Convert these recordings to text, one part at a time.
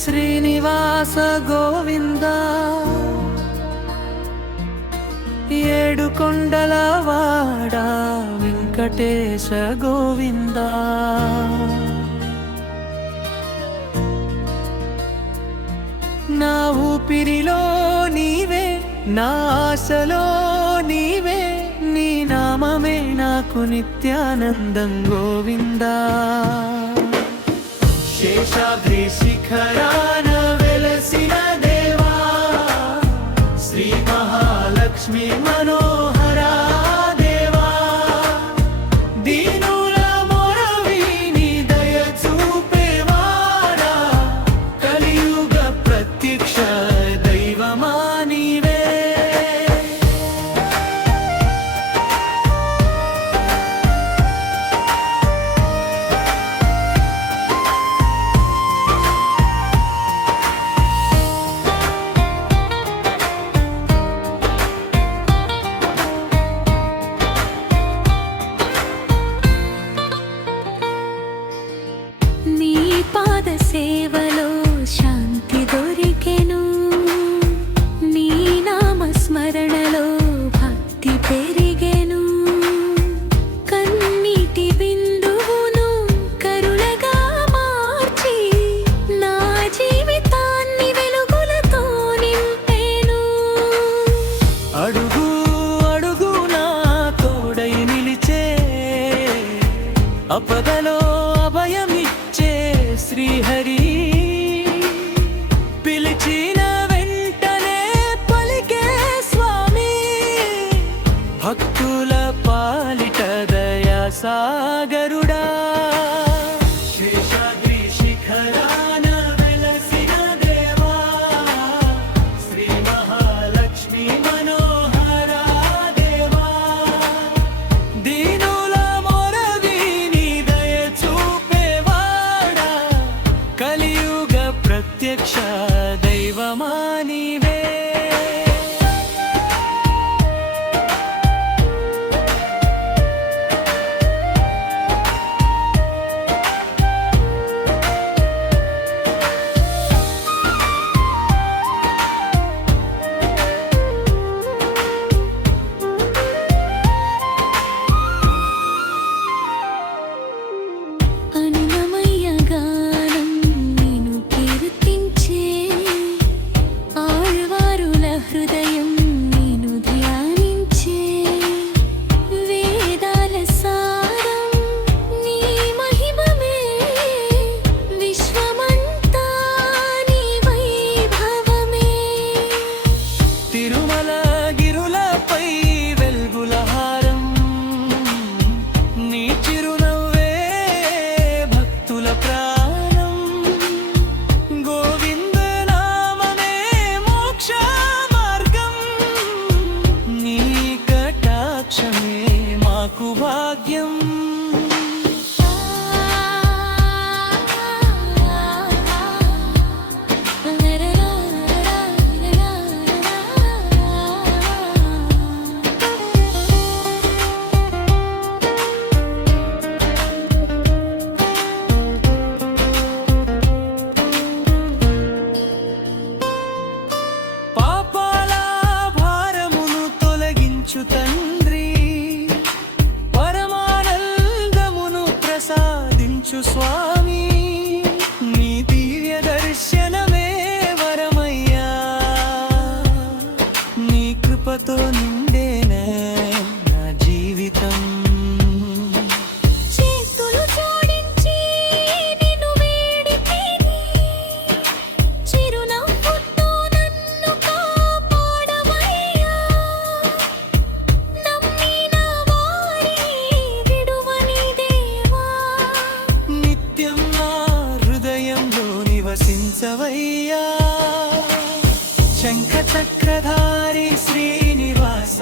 శ్రీనివాస గోవింద ఏడుకొండల వాడ వెంకటేశ గోవింద నా ఊపిరిలో నీవే నా ఆశలో నీవే నీ నామమే నాకు నిత్యానందం గోవిందా శేషాద్రి శిఖరాన వెలసిన దేవా శ్రీ మహాలక్ష్మి మనోహరా దేవా దీనుల మొర విని దయ చూపేవాడా కలియుగ ప్రత్యక్ష దైవమా నీవే సేవలో శాంతి దొరికెను నీ నామ స్మరణలో భక్తి పెరిగెను కన్నీటి బిందువును కరుణగా మార్చి నా జీవితాన్ని వెలుగులతో నింపెను అడుగు అడుగు నా తోడై నిలిచే అపదలో అభయమిచ్చే శ్రీహరి పిలిచిన వెంటనే పలికే స్వామి భక్తుల పాలిట దయా సాగరుడా శేషాద్రి శిఖరాన వెలసిన దేవా శ్రీ మహాలక్ష్మి మనోహరా దేవా దీనుల మొర విని దయ చూపేవాడా కలియుగ ప్రత్యక్ష దైవమా నీవే భాగ్యం పాపాల భారమును తొలగించు తండ్రి సాధించు స్వామి నీ దివ్య దర్శనమే వరమయ్యా నీ కృపతో నిండేనే నా జీవితం చేతులు జోడించి నిన్ను వేడితిని చిరునవ్వుతో నన్ను కాపాడవయ్యా నమ్మిన వారిని విడువని దేవా నిత్యం నా హృదయంలో నివసించవయ్యా శంఖ చక్రధారి శ్రీనివాస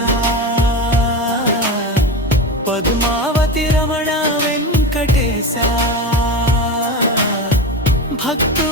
పద్మావతి రమణ వెంకటేశ భక్తు